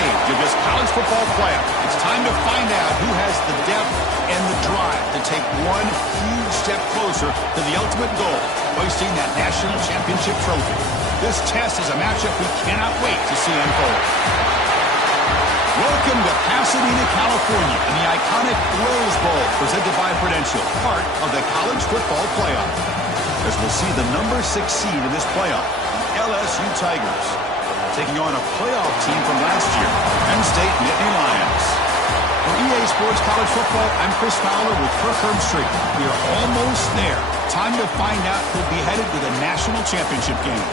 stage of this college football playoff. It's time to find out who has the depth and the drive to take one huge step closer to the ultimate goal, hoisting that national championship trophy. This test is a matchup we cannot wait to see unfold. Welcome to Pasadena, California, and the iconic Rose Bowl, presented by Prudential, part of the college football playoff. As we'll see the number 6 seed in this playoff, the LSU Tigers, taking on a playoff team from last year, Penn State Nittany Lions. For EA Sports College Football, I'm Chris Fowler with Kirk Herbstreit. We are almost there. Time to find out who'll be headed to the national championship game.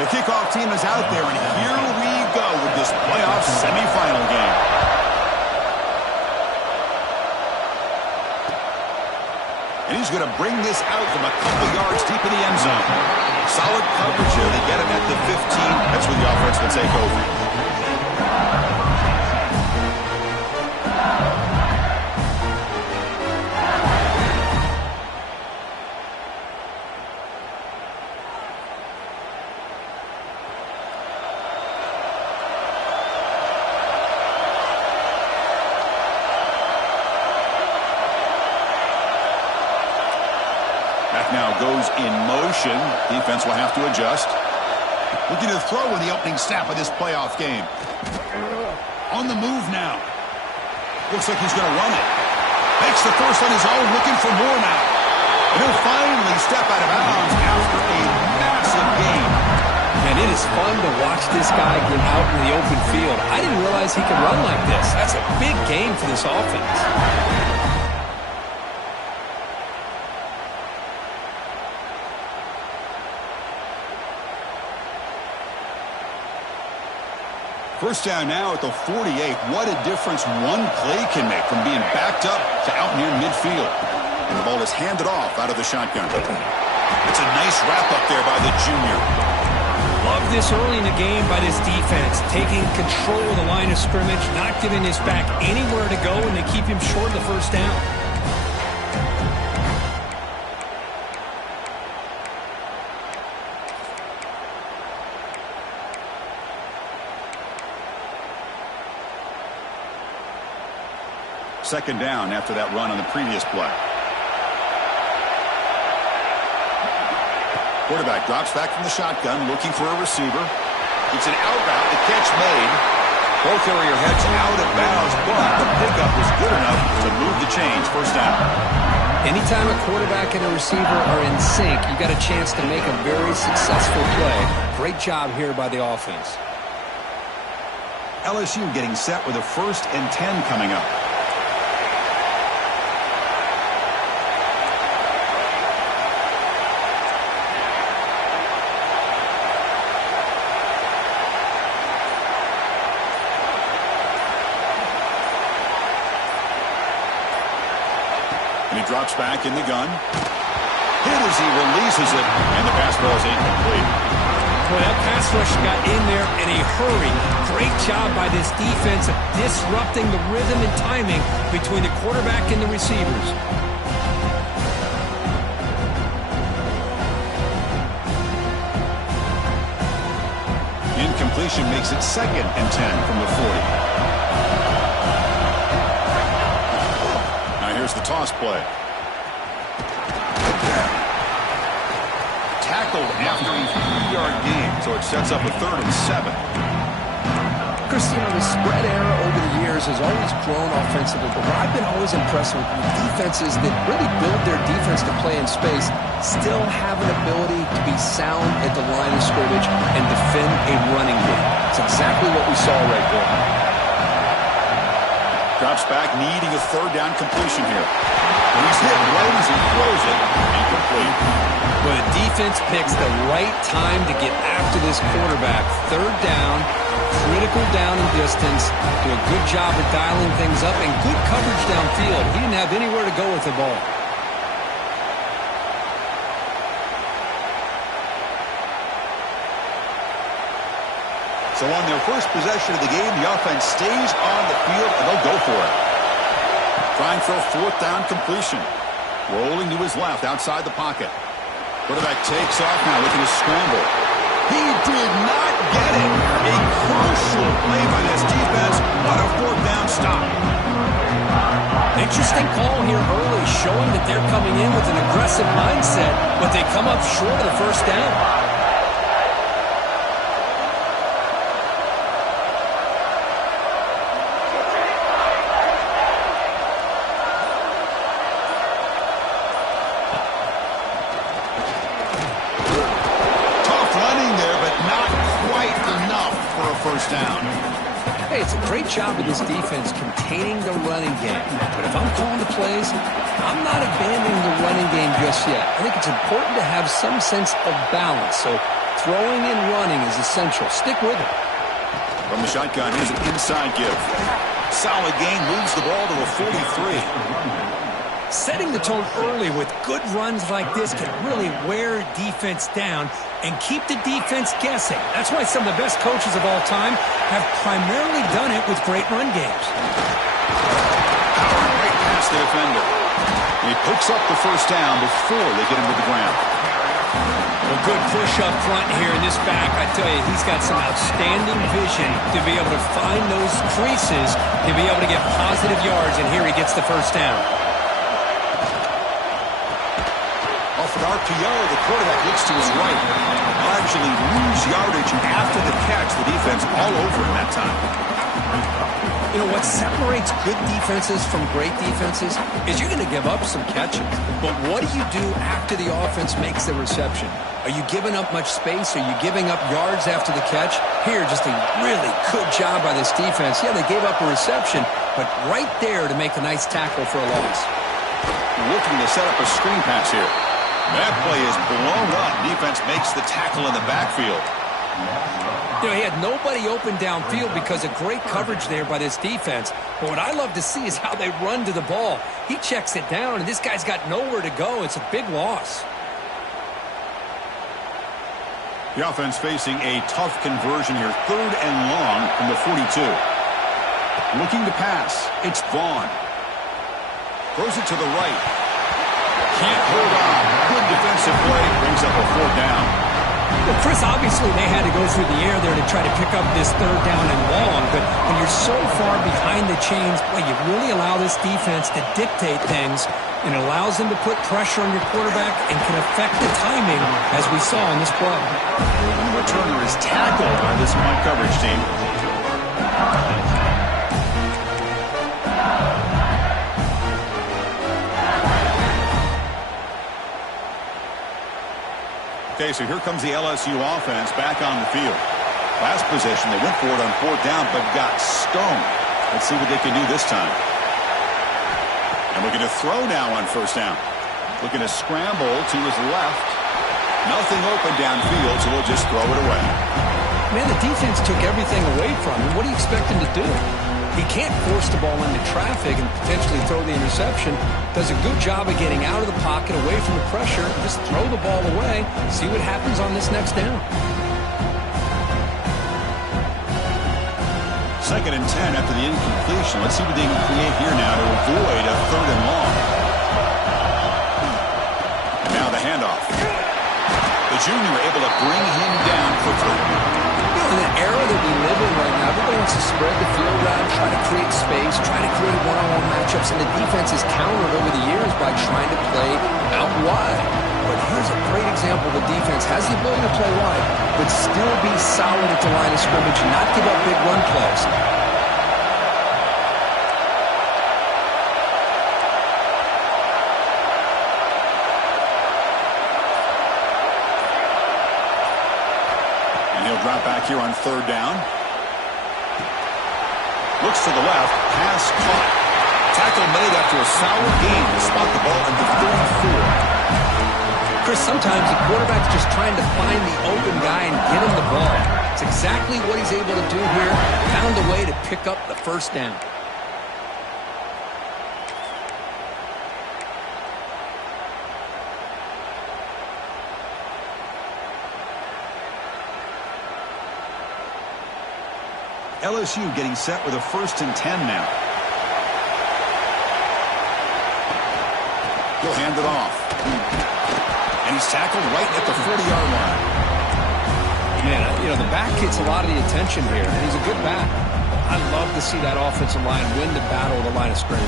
The kickoff team is out there, and here we go with this playoff semifinal game. And he's going to bring this out from a couple yards deep in the end zone. Solid coverage here. They get him at the 15. That's where the offense will take over. Now goes in motion. Defense will have to adjust. Looking to throw in the opening snap of this playoff game. On the move now. Looks like he's going to run it. Makes the first on his own, looking for more now. And he'll finally step out of bounds after a massive gain. And it is fun to watch this guy get out in the open field. I didn't realize he could run like this. That's a big gain for this offense. First down now at the 48. What a difference one play can make from being backed up to out near midfield. And the ball is handed off out of the shotgun. It's a nice wrap-up there by the junior. Love this early in the game by this defense. Taking control of the line of scrimmage, not giving this back anywhere to go, and they keep him short of the first down. Second down after that run on the previous play. Quarterback drops back from the shotgun, looking for a receiver. It's an out route, the catch made. Ball carrier heads out of bounds, but the pickup was good enough to move the chains. First down. Anytime a quarterback and a receiver are in sync, you got a chance to make a very successful play. Great job here by the offense. LSU getting set with a 1st and 10 coming up. Drops back in the gun. Hit as he releases it, and the pass ball is incomplete. Well, that pass rush got in there in a hurry. Great job by this defense of disrupting the rhythm and timing between the quarterback and the receivers. Incompletion makes it 2nd and 10 from the 40. Now here's the toss play. Tackled after a 3-yard gain, so it sets up a 3rd and 7. Chris, you know, the spread era over the years has always grown offensively, but what I've been always impressed with defenses that really build their defense to play in space still have an ability to be sound at the line of scrimmage and defend a running game. It's exactly what we saw right there. Drops back, needing a 3rd down completion here. And he's hit right as he throws it. Incomplete. Well, the defense picks the right time to get after this quarterback. 3rd down, critical down and distance. Do a good job of dialing things up and good coverage downfield. He didn't have anywhere to go with the ball. So on their first possession of the game, the offense stays on the field, and they'll go for it. Trying for a fourth down completion. Rolling to his left outside the pocket. Quarterback takes off now looking to scramble. He did not get it. A crucial play by this defense. What a fourth down stop. Interesting call here early, showing that they're coming in with an aggressive mindset, but they come up short of the first down. First down. Hey, it's a great job of this defense containing the running game. But if I'm calling the plays, I'm not abandoning the running game just yet. I think it's important to have some sense of balance. So throwing and running is essential. Stick with it. From the shotgun, here's an inside give. Solid gain, moves the ball to a 43. Setting the tone early with good runs like this can really wear defense down and keep the defense guessing. That's why some of the best coaches of all time have primarily done it with great run games. Power right past the defender. He picks up the first down before they get him to the ground. A good push up front here in this back. I tell you, he's got some outstanding vision to be able to find those creases, to be able to get positive yards, and here he gets the first down. Off an RPO, the quarterback looks to his right. Largely lose yardage after the catch. The defense all over him that time. You know, what separates good defenses from great defenses is you're going to give up some catches. But what do you do after the offense makes the reception? Are you giving up much space? Are you giving up yards after the catch? Here, just a really good job by this defense. Yeah, they gave up a reception, but right there to make a nice tackle for a loss. Looking to set up a screen pass here. That play is blown up. Defense makes the tackle in the backfield. You know, he had nobody open downfield because of great coverage there by this defense. But what I love to see is how they run to the ball. He checks it down, and this guy's got nowhere to go. It's a big loss. The offense facing a tough conversion here. 3rd and long from the 42. Looking to pass. It's Vaughn. Throws it to the right. Can't hold on. Good defensive play. Brings up a 4th down. Well, Chris, obviously they had to go through the air there to try to pick up this 3rd down and long. But when you're so far behind the chains, boy, you really allow this defense to dictate things. And it allows them to put pressure on your quarterback and can affect the timing, as we saw in this play. The returner is tackled by this punt coverage team. Okay, so here comes the LSU offense back on the field. Last possession, they went for it on 4th down, but got stoned. Let's see what they can do this time. And looking to throw now on 1st down. Looking to scramble to his left. Nothing open downfield, so we'll just throw it away. Man, the defense took everything away from him. What do you expect him to do? He can't force the ball into traffic and potentially throw the interception. Does a good job of getting out of the pocket, away from the pressure. Just throw the ball away. See what happens on this next down. 2nd and 10 after the incompletion. Let's see what they can create here now to avoid a 3rd and long. And now the handoff. The junior able to bring him down quickly. In an era that we live in right now, everybody wants to spread the field around, try to create space, try to create one-on-one matchups, and the defense has countered over the years by trying to play out wide. But here's a great example. The defense has the ability to play wide, but still be solid at the line of scrimmage and not give up big run plays. Drop back here on 3rd down. Looks to the left. Pass caught. Tackle made after a solid gain to spot the ball at the 34. Chris, sometimes the quarterback's just trying to find the open guy and get him the ball. It's exactly what he's able to do here. Found a way to pick up the 1st down. LSU getting set with a 1st and 10 now. He'll hand it off. And he's tackled right at the 40-yard line. Man, the back gets a lot of the attention here, and he's a good back. I love to see that offensive line win the battle of the line of scrimmage.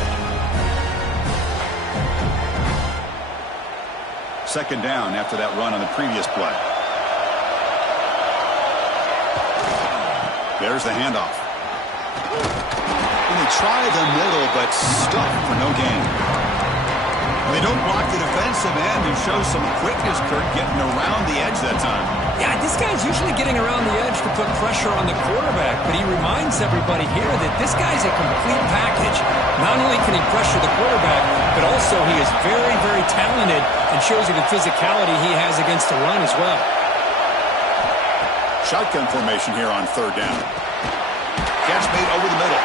2nd down after that run on the previous play. There's the handoff. And they try the middle, but stuck for no gain. They don't block the defensive end and show some quickness, Kurt, getting around the edge that time. Yeah, this guy's usually getting around the edge to put pressure on the quarterback, but he reminds everybody here that this guy's a complete package. Not only can he pressure the quarterback, but also he is very, very talented and shows you the physicality he has against the run as well. Shotgun formation here on 3rd down. Catch made over the middle.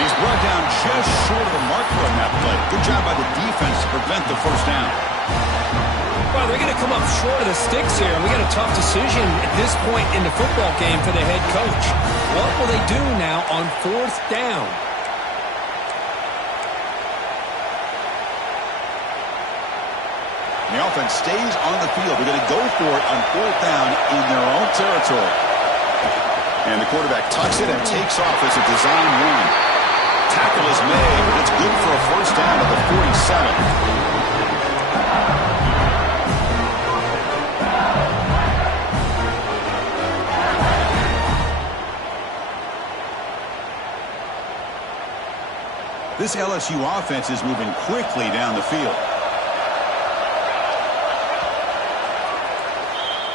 He's brought down just short of the marker on that play. Good job by the defense to prevent the 1st down. Well, they're going to come up short of the sticks here. We got a tough decision at this point in the football game for the head coach. What will they do now on 4th down? The offense stays on the field. They're going to go for it on 4th down in their own territory. And the quarterback tucks it and takes off as a design run. Tackle is made, but it's good for a 1st down at the 47. This LSU offense is moving quickly down the field.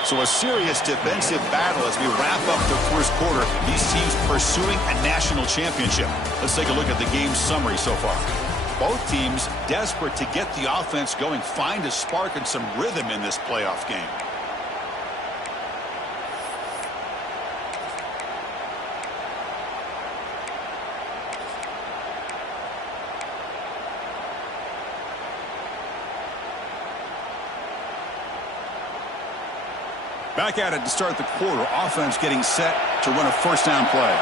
So a serious defensive battle as we wrap up the 1st quarter. These teams pursuing a national championship. Let's take a look at the game summary so far. Both teams desperate to get the offense going, find a spark and some rhythm in this playoff game. Back at it to start the quarter. Offense getting set to run a 1st down play.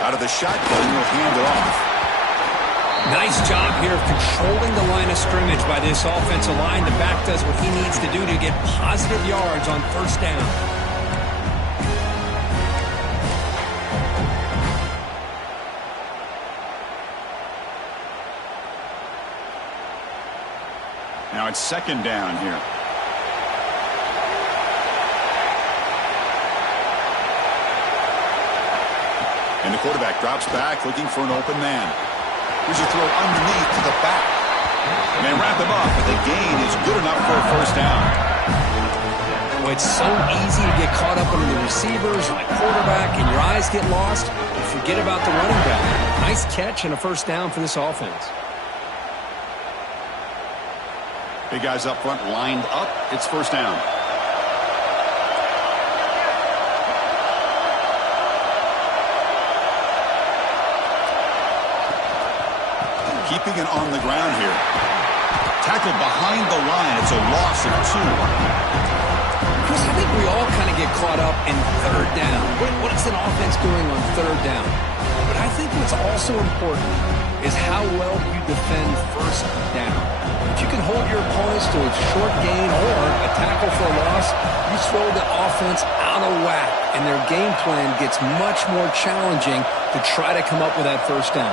Out of the shotgun, he'll hand it off. Nice job here of controlling the line of scrimmage by this offensive line. The back does what he needs to do to get positive yards on 1st down. Now it's 2nd down here. And the quarterback drops back looking for an open man. Here's a throw underneath to the back. And they wrap him up, but the gain is good enough for a 1st down. Well, it's so easy to get caught up under the receivers and the quarterback, and your eyes get lost. You forget about the running back. Nice catch and a 1st down for this offense. Big guys up front lined up. It's 1st down. Keeping it on the ground here. Tackled behind the line. It's a loss of 2. Chris, I think we all kind of get caught up in 3rd down. What is an offense doing on 3rd down? But I think what's also important is how well you defend 1st down. If you can hold your opponents to a short gain or a tackle for a loss, you throw the offense out of whack, and their game plan gets much more challenging to try to come up with that 1st down.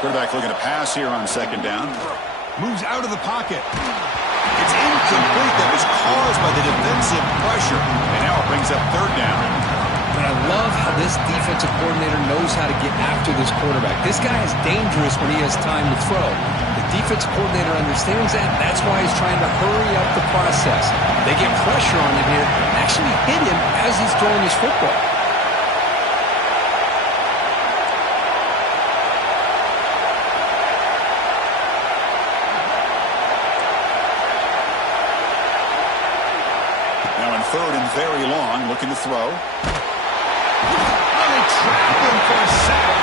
Quarterback looking to pass here on 2nd down. Moves out of the pocket. It's incomplete. That was caused by the defensive pressure. And now it brings up 3rd down. But I love how this defensive coordinator knows how to get after this quarterback. This guy is dangerous when he has time to throw. The defensive coordinator understands that. That's why he's trying to hurry up the process. They get pressure on him here. Actually hit him as he's throwing his football. Now in 3rd and very long, looking to throw. They trap him for a sack.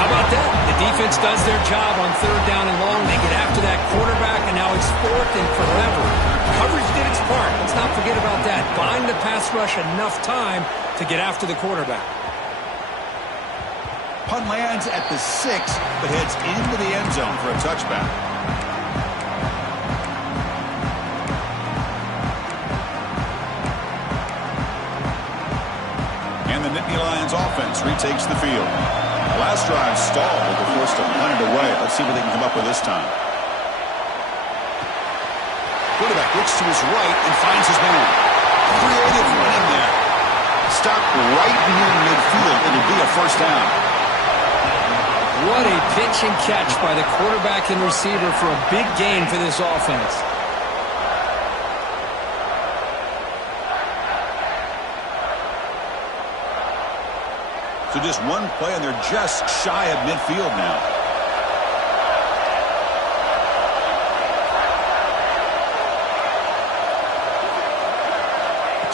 How about that? The defense does their job on 3rd down and long. They get after that quarterback, and now it's 4th and forever. coverage did its part. Let's not forget about that. Buying the pass rush enough time to get after the quarterback. Punt lands at the 6, but heads into the end zone for a touchback. And the Nittany Lions offense retakes the field. Last drive stalled. They were forced to punt it away. Let's see what they can come up with this time. Quarterback looks to his right and finds his man. Creative running there. Stopped right near midfield. It'll be a first down. What a pitch and catch by the quarterback and receiver for a big gain for this offense. So just one play, and they're just shy of midfield now.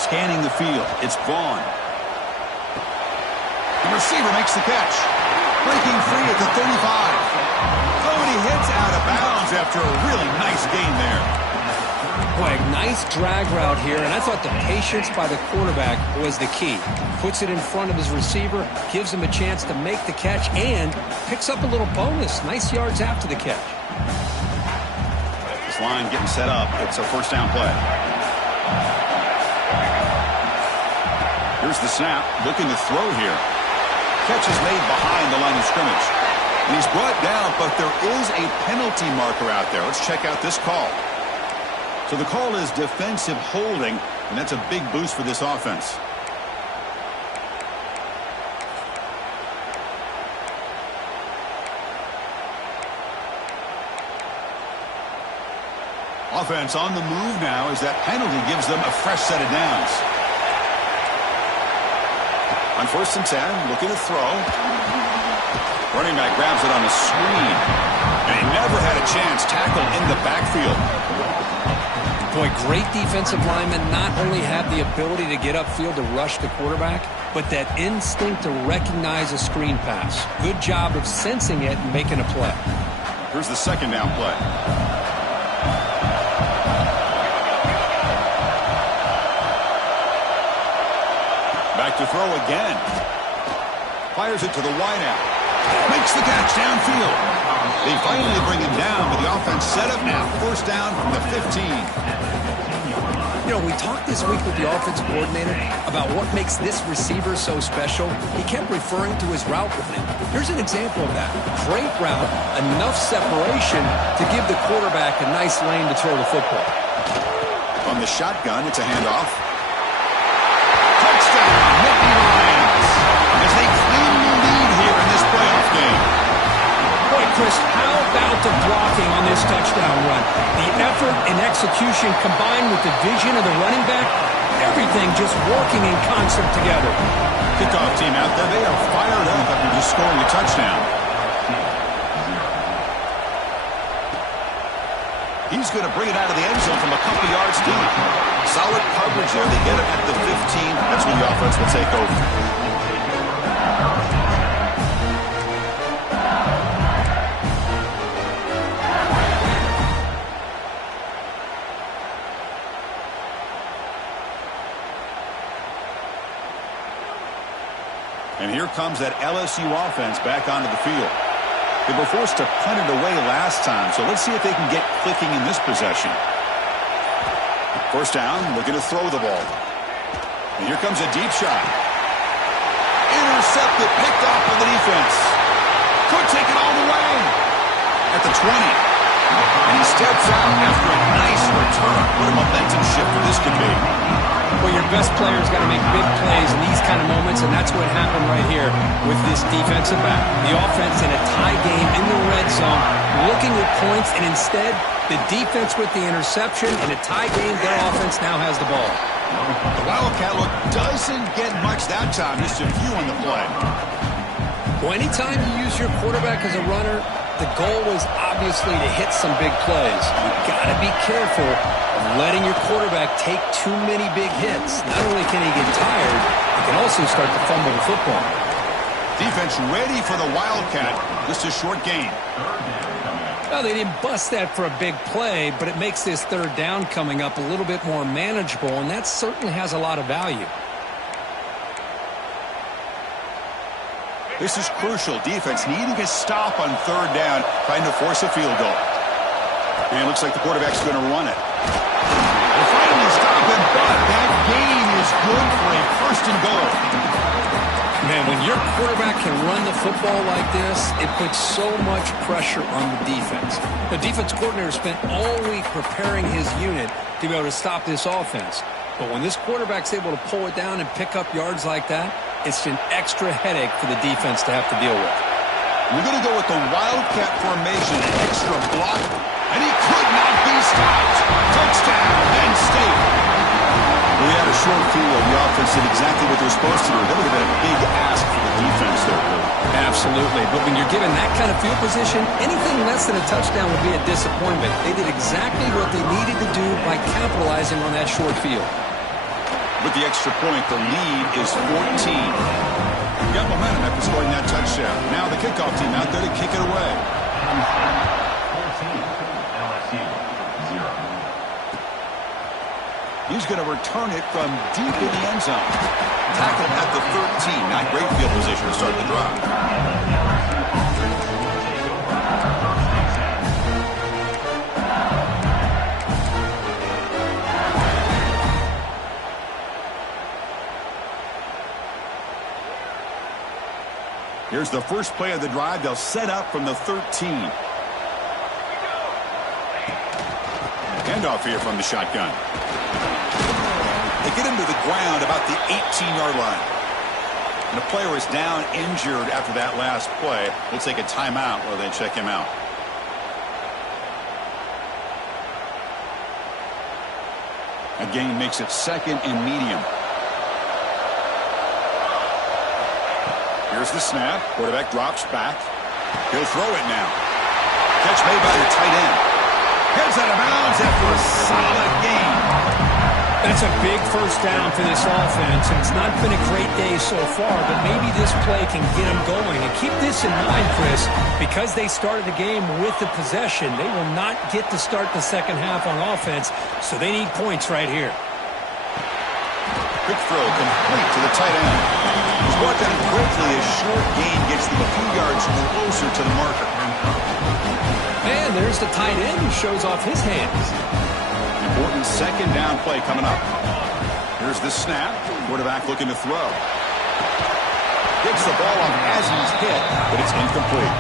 Scanning the field, it's Vaughn. The receiver makes the catch. Breaking free at the 35. Oh, and he hits out of bounds after a really nice gain there. Boy, a nice drag route here, and I thought the patience by the quarterback was the key. Puts it in front of his receiver, gives him a chance to make the catch, and picks up a little bonus. Nice yards after the catch. This line getting set up. It's a first down play. Here's the snap. Looking to throw here. Catch is made behind the line of scrimmage. And he's brought down, but there is a penalty marker out there. Let's check out this call. So the call is defensive holding, and that's a big boost for this offense. Offense on the move now as that penalty gives them a fresh set of downs. On 1st and 10, looking to throw. Running back grabs it on a screen. And he never had a chance. Tackle in the backfield. Boy, great defensive linemen not only have the ability to get upfield to rush the quarterback, but that instinct to recognize a screen pass. Good job of sensing it and making a play. Here's the second down play. Back to throw again. Fires it to the wideout. Makes the catch downfield. They finally bring him down, but the offense set up now. First down from the 15. You know, we talked this week with the offensive coordinator about what makes this receiver so special. He kept referring to his route running. Here's an example of that. Great route, enough separation to give the quarterback a nice lane to throw the football. From the shotgun, it's a handoff. Touchdown, Nittany Lions, as they claim the lead here in this playoff game. Boy, Chris, how about the blocking on this touchdown run? The effort and execution combined with the vision of the running back, everything just working in concert together. Kickoff team out there, they are fired up after just scoring a touchdown. He's going to bring it out of the end zone from a couple yards deep. Solid coverage there. They get it at the 15. That's when the offense will take over. And here comes that LSU offense back onto the field. They were forced to punt it away last time, so let's see if they can get clicking in this possession. First down, looking to throw the ball. And here comes a deep shot. Intercepted, picked off by the defense. Could take it all the way. At the 20. And he steps out after a nice return. What a momentum shift for this could be. Well, your best player's got to make big plays in these kind of moments, and that's what happened right here with this defensive back. The offense in a tie game in the red zone, looking at points, and instead, the defense with the interception. In a tie game, their offense now has the ball. The Wildcat look doesn't get much that time, just a few on the play. Well, anytime you use your quarterback as a runner, the goal is obviously to hit some big plays. You've got to be careful of letting your quarterback take too many big hits. Not only can he get tired, he can also start to fumble the football. Defense ready for the Wildcat. Just a short gain. Well, they didn't bust that for a big play, but it makes this third down coming up a little bit more manageable, and that certainly has a lot of value. This is crucial. Defense needing a stop on third down, trying to force a field goal. And it looks like the quarterback's going to run it. They finally stop him, but that gain is good for a first and goal. Man, when your quarterback can run the football like this, it puts so much pressure on the defense. The defense coordinator spent all week preparing his unit to be able to stop this offense. But when this quarterback's able to pull it down and pick up yards like that, it's an extra headache for the defense to have to deal with. We're going to go with the Wildcat formation, an extra block, and he could not be stopped. Touchdown, Penn State. We had a short field. The offense did exactly what they're supposed to do. That would have been a big ask for the defense there. Absolutely. But when you're given that kind of field position, anything less than a touchdown would be a disappointment. They did exactly what they needed to do by capitalizing on that short field. With the extra point, the lead is 14. Got momentum after scoring that touchdown. Now the kickoff team out there to kick it away. 14, LSU, 0. He's going to return it from deep in the end zone. Tackled at the 13. Not great field position to start the drive. Here's the first play of the drive. They'll set up from the 13. Handoff here from the shotgun. They get him to the ground about the 18-yard line. And the player is down injured after that last play. They'll take a timeout while they check him out. Again, makes it second and medium. Here's the snap. Quarterback drops back. He'll throw it now. Catch made by the tight end. Heads out of bounds after a solid gain. That's a big first down for this offense, and it's not been a great day so far, but maybe this play can get them going. And keep this in mind, Chris, because they started the game with the possession, they will not get to start the second half on offense, so they need points right here. Quick throw complete to the tight end. He's brought down quickly as short gain gets them a few yards closer to the marker. And there's the tight end who shows off his hands. Important second down play coming up. Here's the snap. Quarterback looking to throw. Gets the ball off as he's hit, but it's incomplete.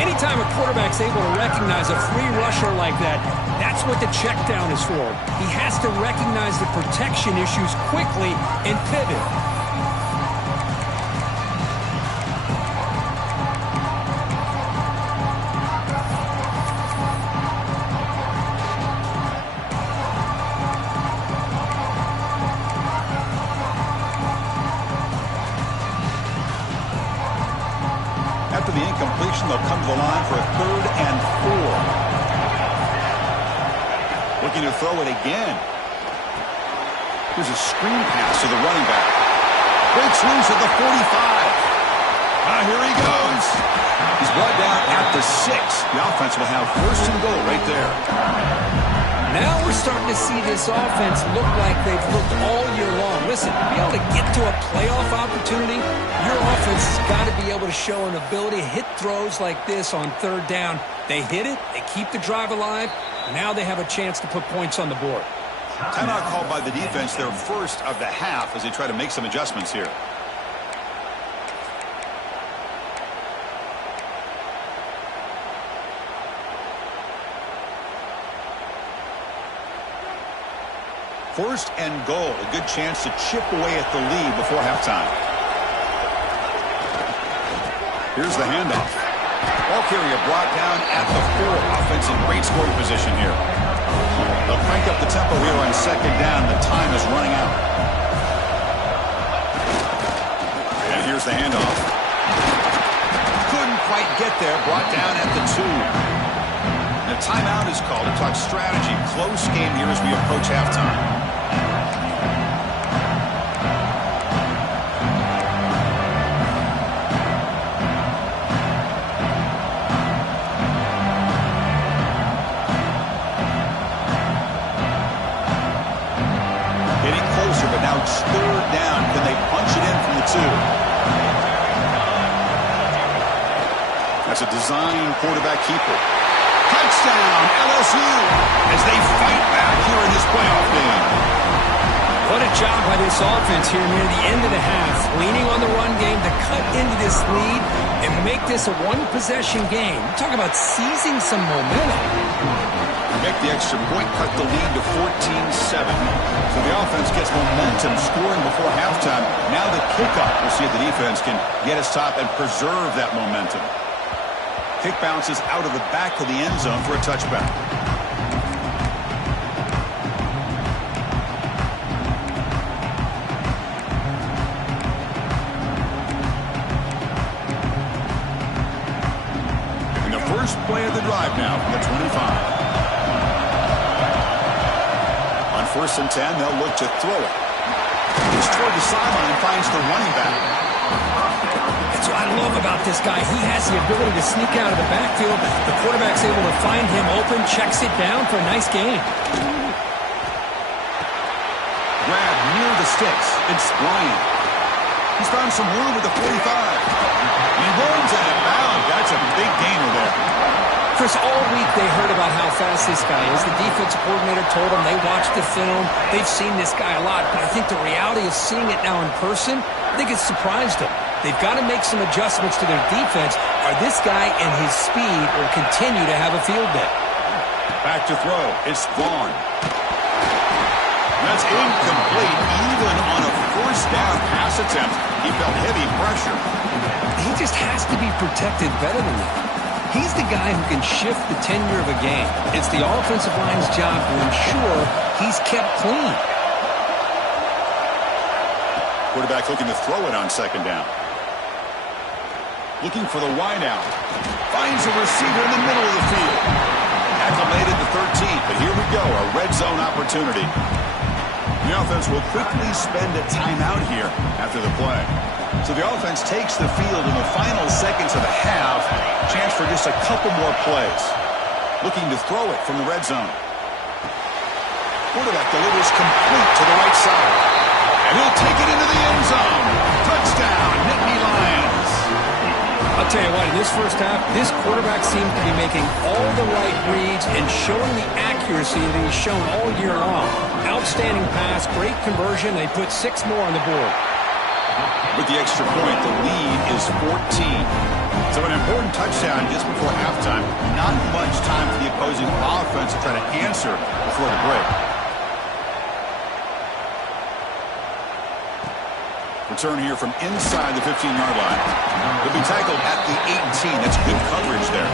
Anytime a quarterback's able to recognize a free rusher like that, that's what the check down is for. He has to recognize the protection issues quickly and pivot. After the incompletion, they'll come to the line for a 3rd and 4. Looking to throw it again. Here's a screen pass to the running back. Breaks loose at the 45. Here he goes. He's brought down at the 6. The offense will have 1st and goal right there. Now we're starting to see this offense look like they've looked all year long. Listen, to be able to get to a playoff opportunity, your offense has got to be able to show an ability to hit throws like this on 3rd down. They hit it, they keep the drive alive, now they have a chance to put points on the board. Timeout called by the defense, their first of the half as they try to make some adjustments here. First and goal, a good chance to chip away at the lead before halftime. Here's the handoff. Ball carrier brought down at the 4. Offense in great scoring position here. They'll crank up the tempo here on 2nd down. The time is running out. And here's the handoff. Couldn't quite get there. Brought down at the 2. And a timeout is called to talk strategy. Close game here as we approach halftime. Now it's third down. Can they punch it in from the 2? That's a design quarterback keeper. Touchdown, LSU, as they fight back here in this playoff game. What a job by this offense here near the end of the half, leaning on the run game to cut into this lead and make this a one-possession game. We're talking about seizing some momentum. Make the extra point, cut the lead to 14-7. So the offense gets momentum scoring before halftime. Now the kickoff. We'll see if the defense can get a stop and preserve that momentum. Kick bounces out of the back of the end zone for a touchback. And the first play of the drive now from the 25. On 1st and 10, they'll look to throw it. He's toward the sideline, finds the running back. That's what I love about this guy. He has the ability to sneak out of the backfield. The quarterback's able to find him open, checks it down for a nice gain. Grab near the sticks. It's Bryant. He's found some room at the 45. He runs out of bounds. That's a big gainer there. Chris, all week they heard about how fast this guy is. The defensive coordinator told them they watched the film. They've seen this guy a lot. But I think the reality of seeing it now in person, I think it's surprised them. They've got to make some adjustments to their defense, or this guy and his speed will continue to have a field day. Back to throw. It's Vaughn. That's incomplete. Even on a first down pass attempt, he felt heavy pressure. He just has to be protected better than that. He's the guy who can shift the tenure of a game. It's the offensive line's job to ensure he's kept clean. Quarterback looking to throw it on 2nd down. Looking for the wide out. Finds a receiver in the middle of the field. Acclimated to 13, but here we go, a red zone opportunity. The offense will quickly spend a timeout here after the play. So the offense takes the field in the final seconds of the half. Chance for just a couple more plays. Looking to throw it from the red zone. Quarterback delivers complete to the right side. And he'll take it into the end zone. Touchdown, Nittany Lions. I'll tell you what, in this first half, this quarterback seems to be making all the right reads and showing the accuracy that he's shown all year long. Outstanding pass, great conversion. They put 6 more on the board. With the extra point, the lead is 14. So an important touchdown just before halftime. Not much time for the opposing offense to try to answer before the break. Return here from inside the 15-yard line. He'll be tackled at the 18. That's good coverage there.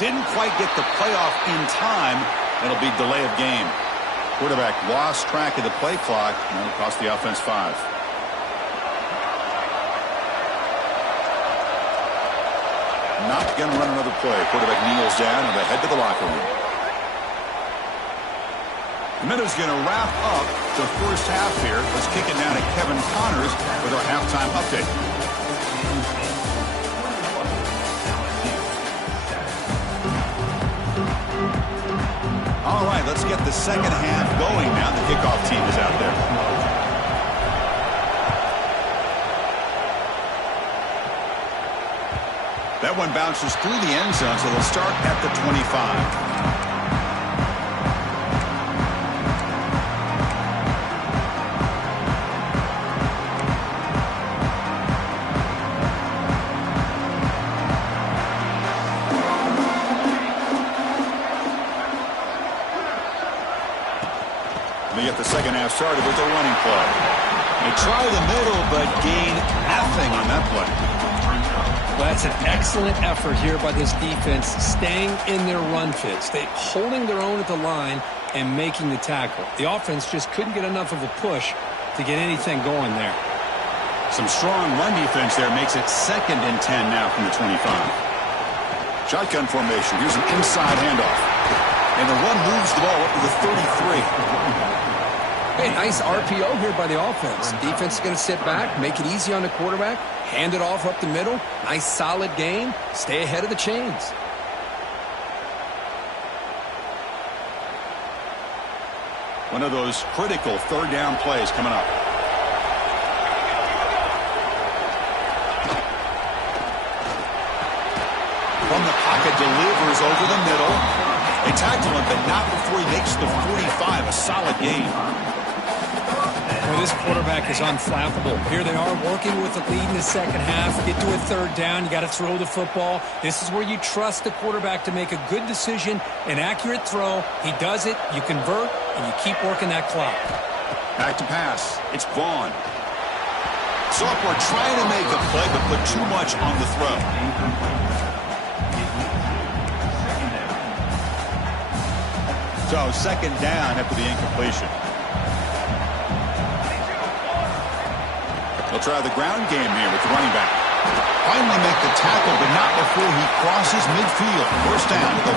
Didn't quite get the playoff in time. It'll be delay of game. Quarterback lost track of the play clock, and that'll cost the offense 5. Not going to run another play. Quarterback kneels down and they head to the locker room. The minute's going to wrap up the first half here. Let's kick it down to Kevin Connors with our halftime update. All right, let's get the second half going now. The kickoff team is out there. That one bounces through the end zone, so they'll start at the 25. Get the second half started with a running play. They try the middle, but gain nothing on that play. Well, that's an excellent effort here by this defense, staying in their run fits. They holding their own at the line and making the tackle. The offense just couldn't get enough of a push to get anything going there. Some strong run defense there makes it 2nd and 10 now from the 25. Shotgun formation. Here's an inside handoff. And the run moves the ball up to the 33. Hey, nice RPO here by the offense. Defense is going to sit back, make it easy on the quarterback, hand it off up the middle. Nice solid gain. Stay ahead of the chains. One of those critical 3rd down plays coming up. From the pocket, delivers over the middle. They tackle him, but not before he makes the 45. A solid gain. Well, this quarterback is unflappable. Here they are working with the lead in the second half. Get to a 3rd down. You got to throw the football. This is where you trust the quarterback to make a good decision, an accurate throw. He does it. You convert, and you keep working that clock. Back to pass. It's Vaughn. Sophomore trying to make a play, but put too much on the throw. So 2nd down after the incompletion. They'll try the ground game here with the running back. Finally make the tackle, but not before he crosses midfield. 1st down at the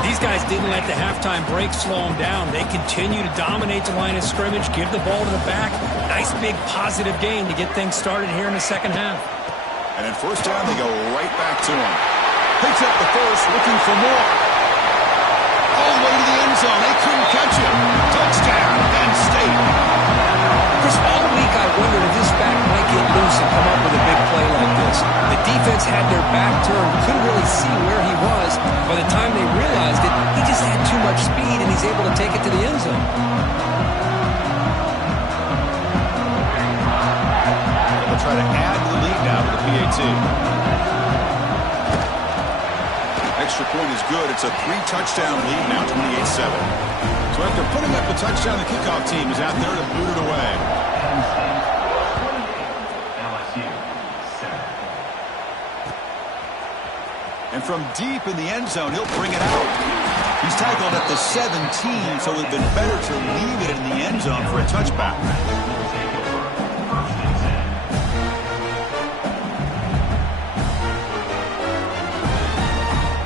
44. These guys didn't let the halftime break slow them down. They continue to dominate the line of scrimmage, give the ball to the back. Nice big positive gain to get things started here in the second half. And then 1st down, they go right back to him. Picks up the first, looking for more. All the way to the end zone. They couldn't catch him. Touchdown, Penn State. Chris, all week I wondered if this back might get loose and come up with a big play like this. The defense had their back turned, couldn't really see where he was. By the time they realized it, he just had too much speed, and he's able to take it to the end zone. They'll try to add to the lead now with the PAT. Extra point is good. It's a 3-touchdown lead now, 28-7. So after putting up the touchdown, the kickoff team is out there to boot it away. LSU, 7. And from deep in the end zone, he'll bring it out. He's tackled at the 17, so it would have been better to leave it in the end zone for a touchback.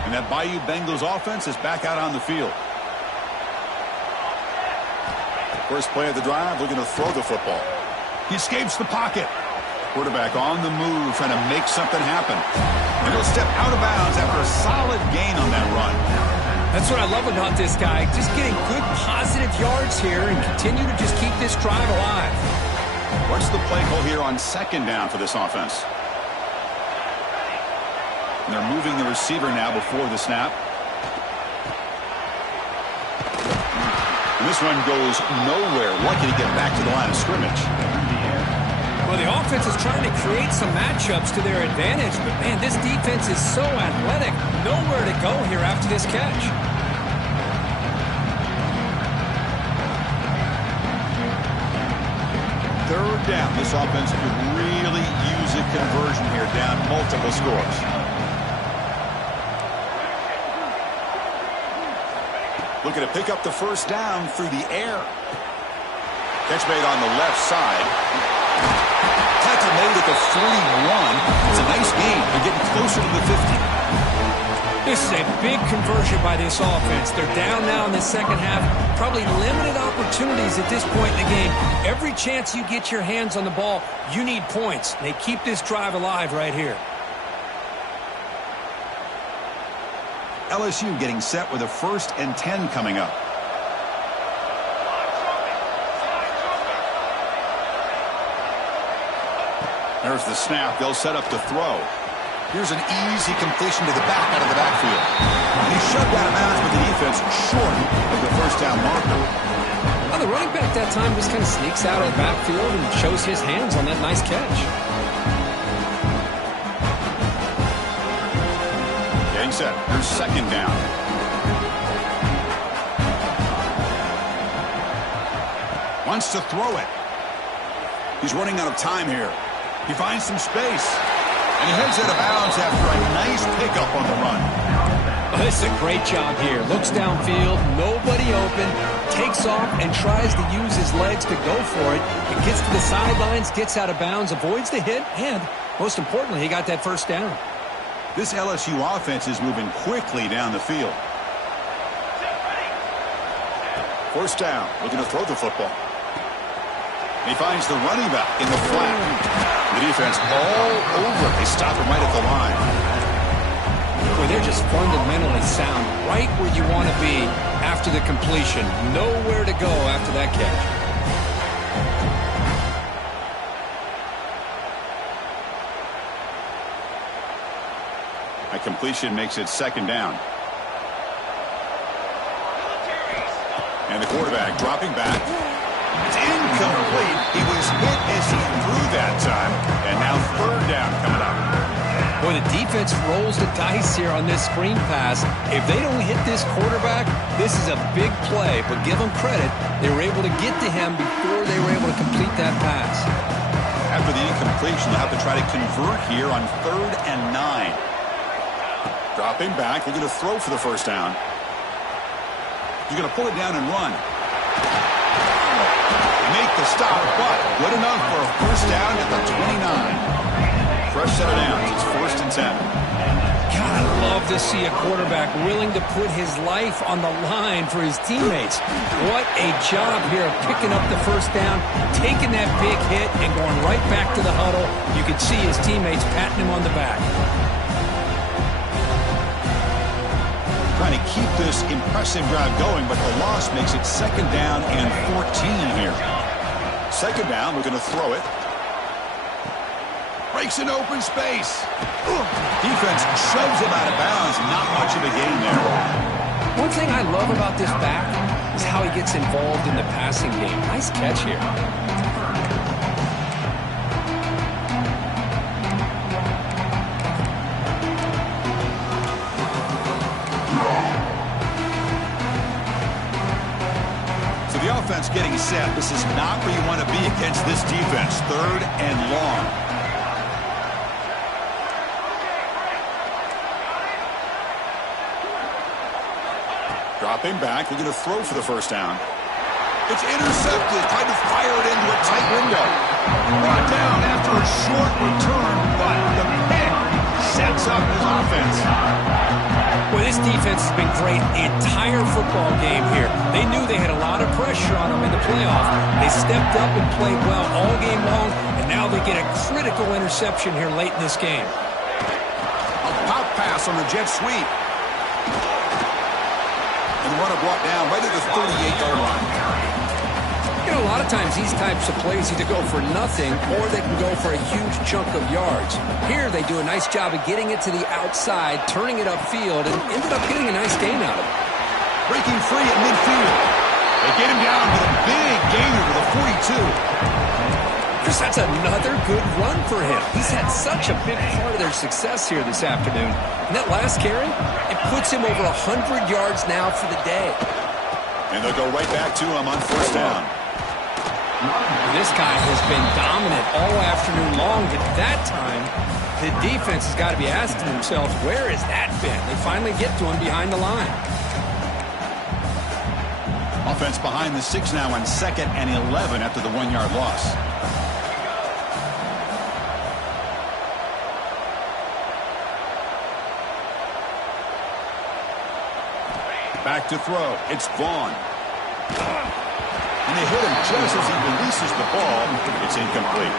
And that Bayou Bengals offense is back out on the field. First play of the drive, looking to throw the football. He escapes the pocket. Quarterback on the move, trying to make something happen. And he'll step out of bounds after a solid gain on that run. That's what I love about this guy. Just getting good positive yards here and continue to just keep this drive alive. What's the play call here on 2nd down for this offense? And they're moving the receiver now before the snap. And this run goes nowhere. Lucky to get back to the line of scrimmage. Well, the offense is trying to create some matchups to their advantage, but, man, this defense is so athletic. Nowhere to go here after this catch. Third down. This offense could really use a conversion here, down multiple scores. Looking to pick up the 1st down through the air. Catch made on the left side. Tackle made at the 41. It's a nice gain. They're getting closer to the 50. This is a big conversion by this offense. They're down now in the second half. Probably limited opportunities at this point in the game. Every chance you get your hands on the ball, you need points. They keep this drive alive right here. LSU getting set with a 1st and 10 coming up. There's the snap. They'll set up the throw. Here's an easy completion to the back out of the backfield. And he's shoved out of bounds with the defense short of the 1st down marker. Well, the running back that time just kind of sneaks out of the backfield and shows his hands on that nice catch. Getting set. Here's 2nd down. Wants to throw it. He's running out of time here. He finds some space. And he heads out of bounds after a nice pickup on the run. Oh, this is a great job here. Looks downfield, nobody open, takes off and tries to use his legs to go for it. It gets to the sidelines, gets out of bounds, avoids the hit, and most importantly, he got that first down. This LSU offense is moving quickly down the field. First down, looking to throw the football. He finds the running back in the flat. The defense all over. They stop him right at the line. Boy, they're just fundamentally sound, right where you want to be after the completion. Nowhere to go after that catch. A completion makes it second down. And the quarterback dropping back. It's incomplete. He was hit as he threw that time. And now third down coming up. Boy, the defense rolls the dice here on this screen pass. If they don't hit this quarterback, this is a big play. But give them credit, they were able to get to him before they were able to complete that pass. After the incompletion, they'll have to try to convert here on 3rd and 9. Dropping back, looking to throw for the first down. He's going to pull it down and run. Make the stop, but good enough for a first down at the 29. Fresh set of downs. It's 1st and 10. God, I love to see a quarterback willing to put his life on the line for his teammates. What a job here of picking up the first down, taking that big hit, and going right back to the huddle. You can see his teammates patting him on the back. Trying to keep this impressive drive going, but the loss makes it 2nd down and 14 here. 2nd down, we're going to throw it. Breaks an open space. Defense shoves him out of bounds. Not much of a gain there. One thing I love about this back is how he gets involved in the passing game. Nice catch here. So the offense getting set. This is not where you want to be against this defense. 3rd and long. Dropping back, looking to throw for the first down. It's intercepted, trying to fire it into a tight window. Brought down after a short return, but the pick sets up his offense. Well, this defense has been great the entire football game here. They knew they had a lot of pressure on them in the playoff. They stepped up and played well all game long, and now they get a critical interception here late in this game. A pop pass on the jet sweep. And runner brought down right at the 38-yard line. You know, a lot of times these types of plays either go for nothing or they can go for a huge chunk of yards. Here they do a nice job of getting it to the outside, turning it upfield, and ended up getting a nice gain out of it. Breaking free at midfield. They get him down with a big gainer to the 42. Chris, that's another good run for him. He's had such a big part of their success here this afternoon. And that last carry, it puts him over 100 yards now for the day. And they'll go right back to him on first down. This guy has been dominant all afternoon long, but that time, the defense has got to be asking themselves, where has that been? They finally get to him behind the line. Offense behind the 6 now on 2nd and 11 after the 1-yard loss. Back to throw. It's Vaughn. And they hit him just as he releases the ball. It's incomplete.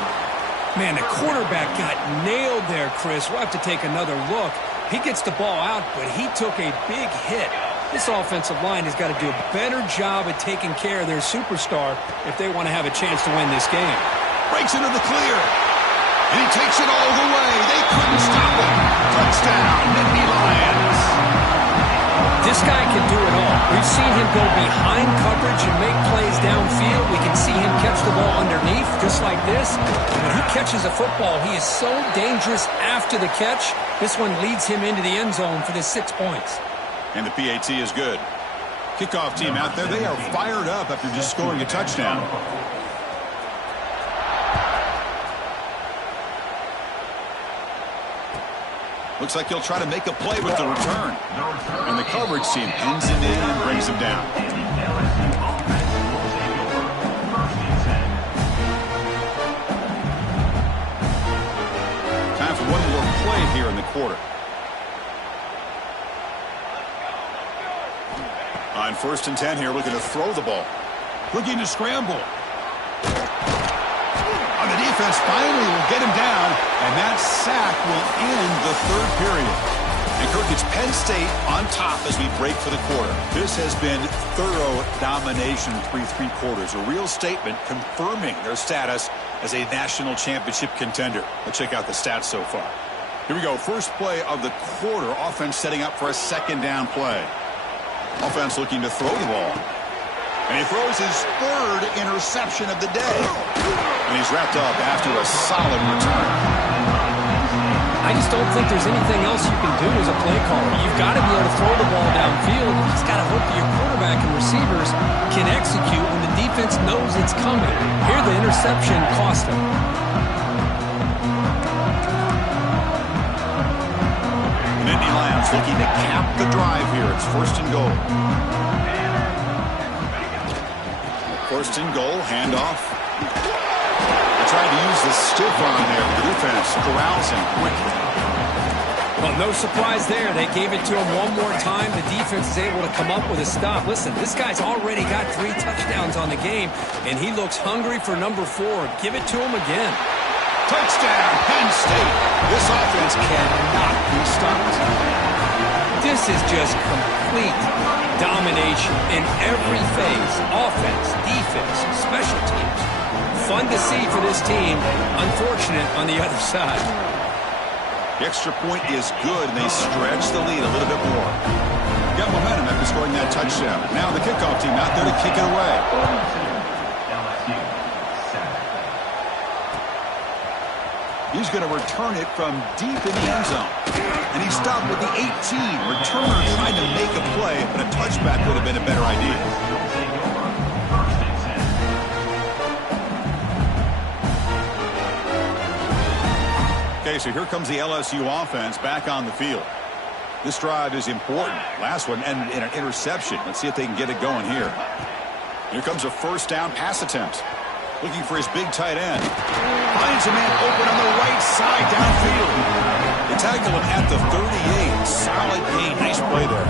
Man, the quarterback got nailed there, Chris. We'll have to take another look. He gets the ball out, but he took a big hit. This offensive line has got to do a better job at taking care of their superstar if they want to have a chance to win this game. Breaks into the clear. And he takes it all the way. They couldn't stop him. Touchdown, Nittany Lions. This guy can do it all. We've seen him go behind coverage and make plays downfield. We can see him catch the ball underneath, just like this. When he catches a football, he is so dangerous after the catch. This one leads him into the end zone for the 6 points. And the PAT is good. Kickoff team out there, they are fired up after just scoring a touchdown. Looks like he'll try to make a play with the return. And the coverage team pins him in and brings him down. Time for one more play here in the quarter. On 1st and 10 here, looking to throw the ball. Looking to scramble. On the defense, finally will get him down, and that sack will end the 3rd period. And Kirk, it's Penn State on top as we break for the quarter. This has been thorough domination through 3 quarters. A real statement confirming their status as a national championship contender. Let's check out the stats so far. Here we go. First play of the quarter. Offense setting up for a 2nd down play. Offense looking to throw the ball. And he throws his 3rd interception of the day. And he's wrapped up after a solid return. I just don't think there's anything else you can do as a play caller. You've got to be able to throw the ball downfield. You just got to hope that your quarterback and receivers can execute when the defense knows it's coming. Here, the interception cost him. And Indy Lions looking to cap the drive here. It's 1st and goal. 1st and goal, handoff. They're trying to use the stiff arm there. The defense corrals him quickly. Well, no surprise there. They gave it to him one more time. The defense is able to come up with a stop. Listen, this guy's already got 3 touchdowns on the game, and he looks hungry for number 4. Give it to him again. Touchdown, Penn State. This offense cannot be stopped. This is just complete domination in every phase. Offense, defense, special teams. Fun to see for this team. Unfortunate on the other side. The extra point is good, and they stretch the lead a little bit more. Got momentum after scoring that touchdown. Now the kickoff team out there to kick it away. He's going to return it from deep in the end zone. And he stopped with the 18. Returner trying to make a play, but a touchback would have been a better idea. Okay, so here comes the LSU offense back on the field. This drive is important. Last one ended in an interception. Let's see if they can get it going here. Here comes a 1st down pass attempt. Looking for his big tight end. Finds a man open on the right side downfield. They tackle him at the 38. Solid gain. Nice play there.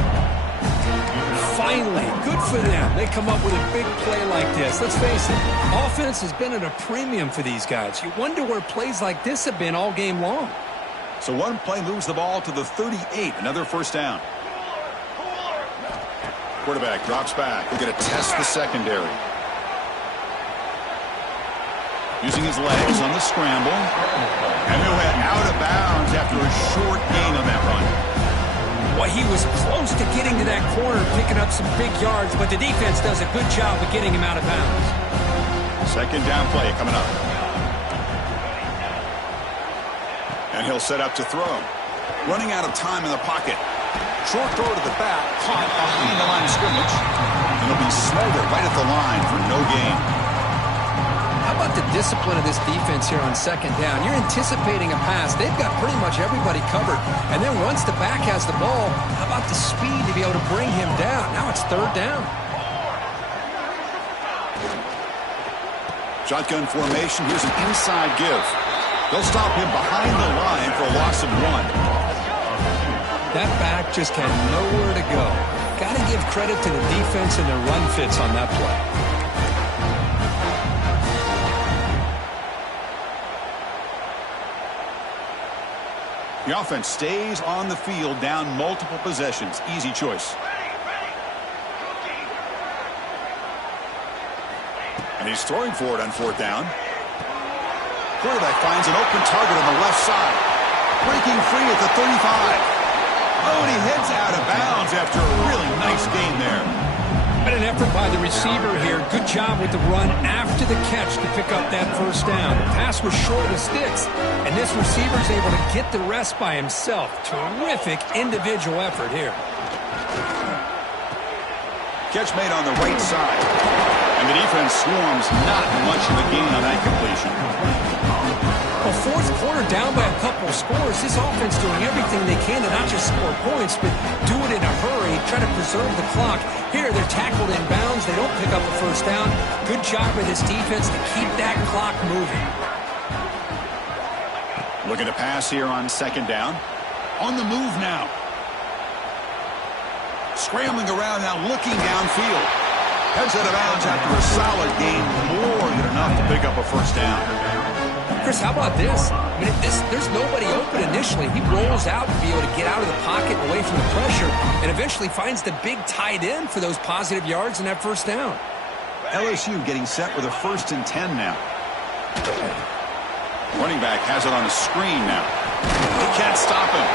Finally, good for them. They come up with a big play like this. Let's face it, offense has been at a premium for these guys. You wonder where plays like this have been all game long. So one play moves the ball to the 38. Another 1st down. Quarterback drops back. We're going to test the secondary. Using his legs on the scramble. And he'll head out of bounds after a short gain on that run. Well, he was close to getting to that corner, picking up some big yards, but the defense does a good job of getting him out of bounds. 2nd down play coming up. And he'll set up to throw. Running out of time in the pocket. Short throw to the back, caught behind the line of scrimmage. And he'll be smothered right at the line for no gain. How about the discipline of this defense here on 2nd down? You're anticipating a pass. They've got pretty much everybody covered. And then once the back has the ball, how about the speed to be able to bring him down? Now it's 3rd down. Shotgun formation. Here's an inside give. They'll stop him behind the line for a loss of 1. That back just had nowhere to go. Got to give credit to the defense and their run fits on that play. The offense stays on the field, down multiple possessions. Easy choice. And he's throwing for it on 4th down. Quarterback finds an open target on the left side. Breaking free at the 35. Oh, and he heads out of bounds after a really nice gain there. But an effort by the receiver here. Good job with the run after the catch to pick up that 1st down. The pass was short of the sticks, and this receiver's able to get the rest by himself. Terrific individual effort here. Catch made on the right side. And the defense swarms not much of a gain on that completion. Well, fourth quarter down by a couple of scores. This offense doing everything they can to not just score points, but do it in a hurry, try to preserve the clock. Here, they're tackled in bounds. They don't pick up a first down. Good job by this defense to keep that clock moving. Looking to pass here on second down. On the move now. Scrambling around now, looking downfield. Heads out of bounds after a solid game, more than enough to pick up a first down. Chris, how about this? I mean, there's nobody open initially. He rolls out to be able to get out of the pocket away from the pressure and eventually finds the big tight end for those positive yards and that first down. LSU getting set with a 1st and 10 now. Running back has it on a screen now. He can't stop him.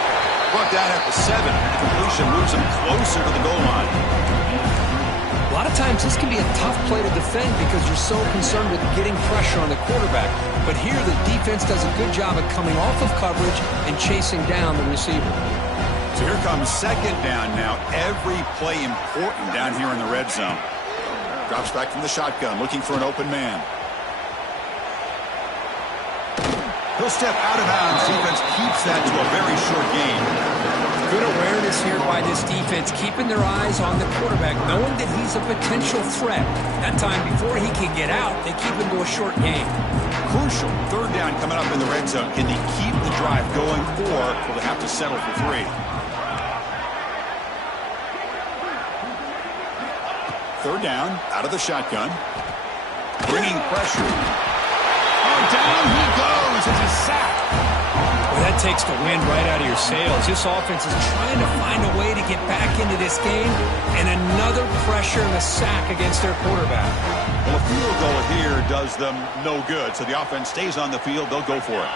Brought down at the 7. Completion moves him closer to the goal line. A lot of times this can be a tough play to defend because you're so concerned with getting pressure on the quarterback. But here the defense does a good job of coming off of coverage and chasing down the receiver. So here comes second down now. Every play important down here in the red zone. Drops back from the shotgun, looking for an open man. He'll step out of bounds. Defense keeps that to a very short gain. Good awareness here by this defense, keeping their eyes on the quarterback, knowing that he's a potential threat. That time before he can get out, they keep him to a short gain. Crucial. Third down coming up in the red zone. Can they keep the drive going, or will they have to settle for 3? Third down, out of the shotgun. Bringing pressure. Oh, down he goes. It's a sack. Well, that takes the wind right out of your sails. This offense is trying to find a way to get back into this game, and another pressure and a sack against their quarterback. Well, a field goal here does them no good, so the offense stays on the field. They'll go for it.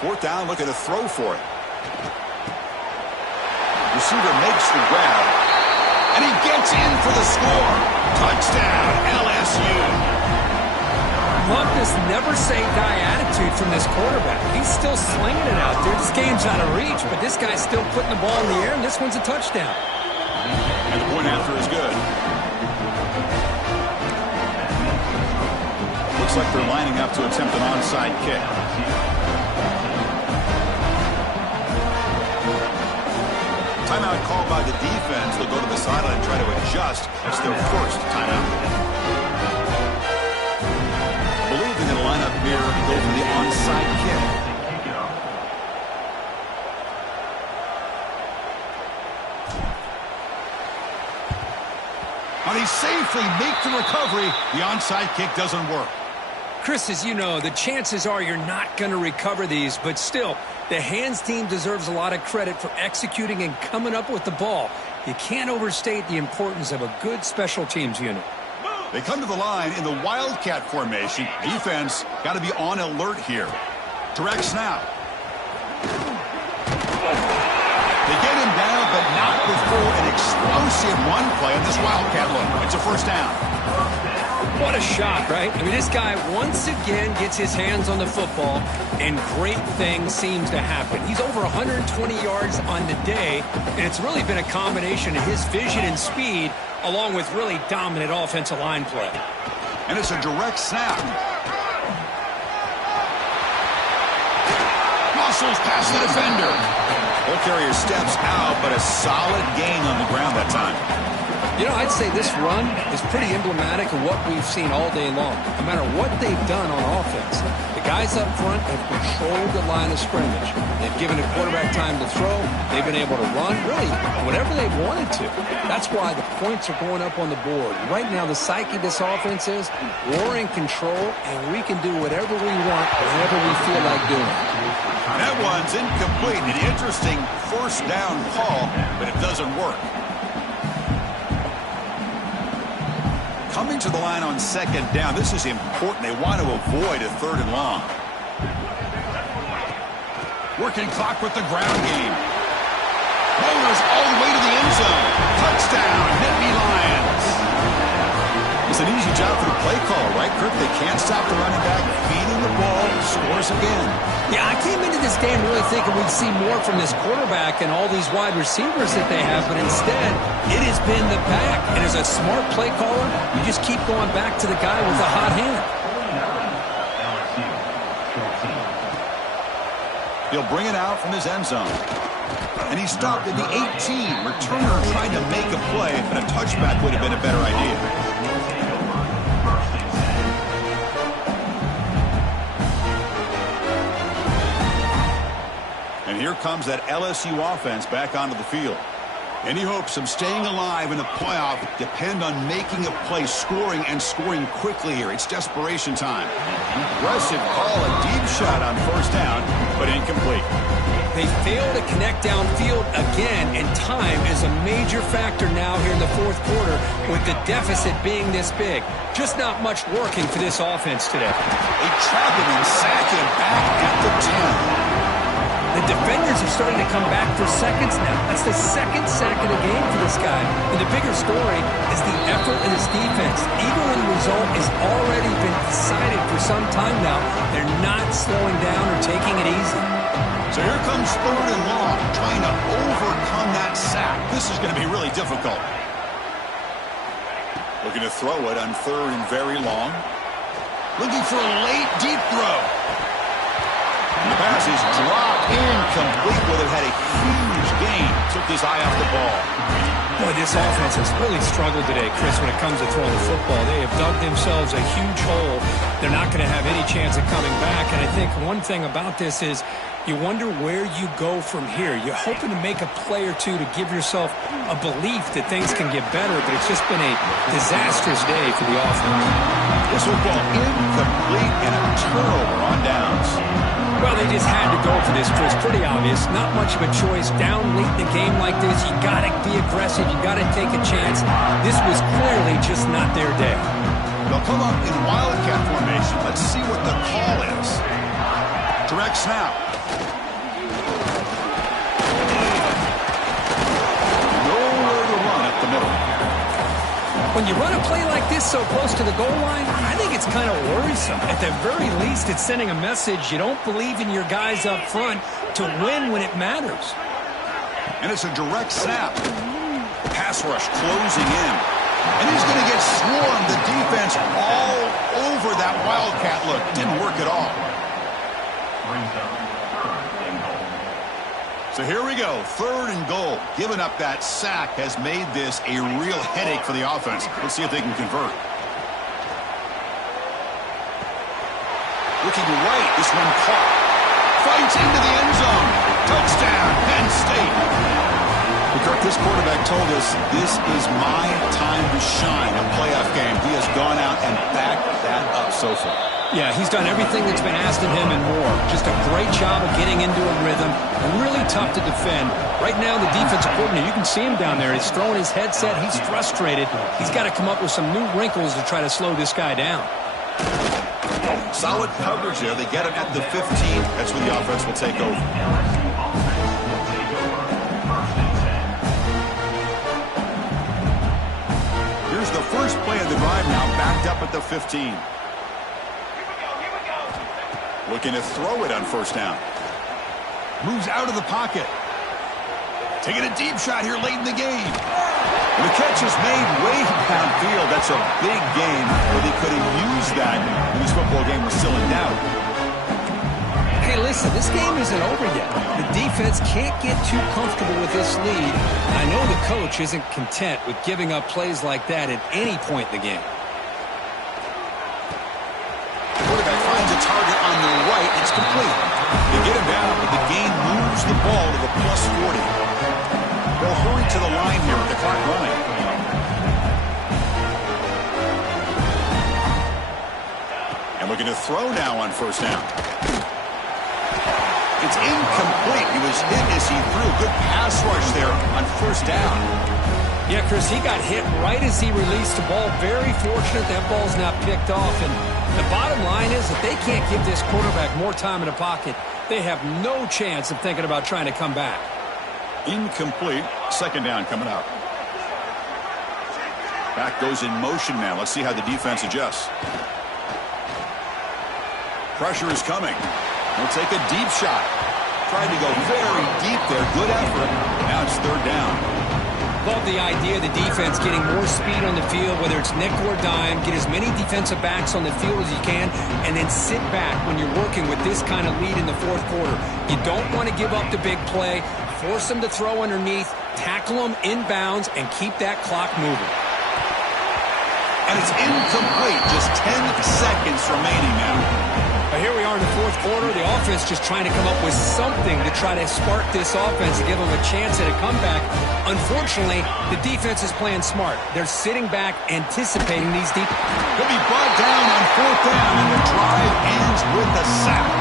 Fourth down, looking to throw for it. Receiver makes the grab, and he gets in for the score. Touchdown, LSU. Love this never-say-die attitude from this quarterback. He's still slinging it out there. This game's out of reach, but this guy's still putting the ball in the air, and this one's a touchdown. And the point after is good. Looks like they're lining up to attempt an onside kick. Timeout called by the defense. They'll go to the sideline and try to adjust. It's their first timeout. I believe they're going to line up here and go for the onside kick. When he safely makes the recovery, the onside kick doesn't work. Chris, as you know, the chances are you're not going to recover these, but still, the hands team deserves a lot of credit for executing and coming up with the ball. You can't overstate the importance of a good special teams unit. They come to the line in the Wildcat formation. Defense got to be on alert here. Direct snap. They get him down, but not before an explosive run play on this Wildcat look. It's a first down. What a shot, right? I mean, this guy once again gets his hands on the football, and great things seems to happen. He's over 120 yards on the day, and it's really been a combination of his vision and speed, along with really dominant offensive line play. And it's a direct snap. Muscles past the defender. Ball carrier steps out, but a solid gain on the ground that time. You know, I'd say this run is pretty emblematic of what we've seen all day long. No matter what they've done on offense, the guys up front have controlled the line of scrimmage. They've given the quarterback time to throw. They've been able to run, really, whatever they've wanted to. That's why the points are going up on the board. Right now, the psyche of this offense is we're in control, and we can do whatever we want, whenever we feel like doing. That one's incomplete. An interesting first down call, but it doesn't work. Coming to the line on second down, this is important. They want to avoid a third and long. Working clock with the ground game. Motors all the way to the end zone. Touchdown, Nittany Lions. The It's an easy job for the play caller, right, Kirk? They can't stop the running back, feeding the ball, scores again. Yeah, I came into this game really thinking we'd see more from this quarterback and all these wide receivers that they have, but instead, it has been the back. And as a smart play caller, you just keep going back to the guy with the hot hand. He'll bring it out from his end zone. And he stopped at the 18. Returner trying to make a play, but a touchback would have been a better idea. And here comes that LSU offense back onto the field. Any hopes of staying alive in the playoff depend on making a play, scoring, and scoring quickly here. It's desperation time. Aggressive call, a deep shot on first down, but incomplete. They fail to connect downfield again, and time is a major factor now here in the fourth quarter with the deficit being this big. Just not much working for this offense today. They trap him and sack him back at the 10. The defenders are starting to come back for seconds now. That's the second sack of the game for this guy. And the bigger story is the effort in his defense. Even when the result has already been decided for some time now, they're not slowing down or taking it easy. So here comes third and long, trying to overcome that sack. This is going to be really difficult. Looking to throw it on third and very long. Looking for a late deep throw. And the pass is dropped incomplete, where it had a huge gain. Took his eye off the ball. Boy, this offense has really struggled today, Chris, when it comes to throwing the football. They have dug themselves a huge hole. They're not going to have any chance of coming back. And I think one thing about this is you wonder where you go from here. You're hoping to make a play or two to give yourself a belief that things can get better, but it's just been a disastrous day for the offense. This football incomplete and a turnover on downs. Well, they just had to go for this, Chris. Pretty obvious. Not much of a choice. Down late in a game like this, you got to be aggressive. You got to take a chance. This was clearly just not their day. They'll come up in wildcat formation. Let's see what the call is. Direct snap. Nowhere to run up the middle. When you run a play like this so close to the goal line, I think it's kind of worrisome. At the very least, it's sending a message you don't believe in your guys up front to win when it matters. And it's a direct snap. Pass rush closing in. And he's going to get swarmed. The defense all over that wildcat look. Didn't work at all. So here we go, third and goal. Giving up that sack has made this a real headache for the offense. Let's see if they can convert. Looking right, this one caught. Fights into the end zone. Touchdown, Penn State. Kirk, this quarterback told us this is my time to shine in a playoff game. He has gone out and backed that up so far. Yeah, he's done everything that's been asked of him and more. Just a great job of getting into a rhythm. Really tough to defend. Right now, the defensive coordinator, you can see him down there. He's throwing his headset. He's frustrated. He's got to come up with some new wrinkles to try to slow this guy down. Solid coverage there. They get him at the 15. That's where the offense will take over. Here's the first play of the drive now, backed up at the 15. Looking to throw it on first down. Moves out of the pocket. Taking a deep shot here late in the game. And the catch is made way downfield. That's a big game, but they could have used that when this football game was still in doubt. Hey, listen, this game isn't over yet. The defense can't get too comfortable with this lead. I know the coach isn't content with giving up plays like that at any point in the game. Quarterback finds a target on the right. It's complete. They get him down, but the gain moves the ball to the plus 40. They'll hurry to the line here with the clock running. And looking to throw now on first down. It's incomplete. He was hit as he threw. Good pass rush there on first down. Yeah, Chris, he got hit right as he released the ball. Very fortunate that ball's not picked off. And the bottom line is that they can't give this quarterback more time in the pocket. They have no chance of thinking about trying to come back. Incomplete. Second down coming up. Back goes in motion now. Let's see how the defense adjusts. Pressure is coming. He'll take a deep shot. Tried to go very deep there. Good effort. Now it's third down. Love the idea of the defense getting more speed on the field, whether it's nickel or dime. Get as many defensive backs on the field as you can, and then sit back when you're working with this kind of lead in the fourth quarter. You don't want to give up the big play. Force them to throw underneath, tackle them inbounds, and keep that clock moving. And it's incomplete. Just 10 seconds remaining now. But here we are in the fourth quarter. The offense just trying to come up with something to try to spark this offense and give them a chance at a comeback. Unfortunately, the defense is playing smart. They're sitting back, anticipating these deep. He'll be brought down on fourth down, and the drive ends with a sack.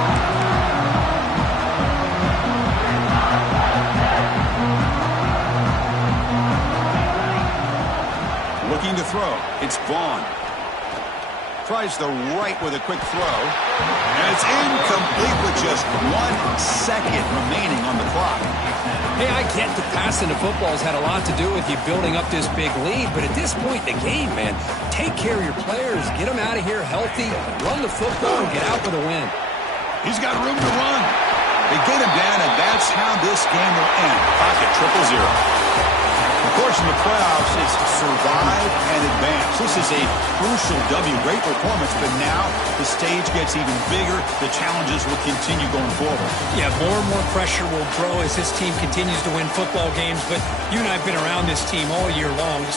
Looking to throw. It's Vaughn. Tries the right with a quick throw. And it's incomplete with just 1 second remaining on the clock. Hey, I get the passing of football has had a lot to do with you building up this big lead, but at this point in the game, man, take care of your players. Get them out of here healthy, run the football, and get out with a win. He's got room to run. They get him down, and that's how this game will end. Pocket 0-0. Of course, in the playoffs, it's survive and advance. This is a crucial W. Great performance, but now the stage gets even bigger. The challenges will continue going forward. Yeah, more and more pressure will grow as this team continues to win football games, but you and I have been around this team all year long.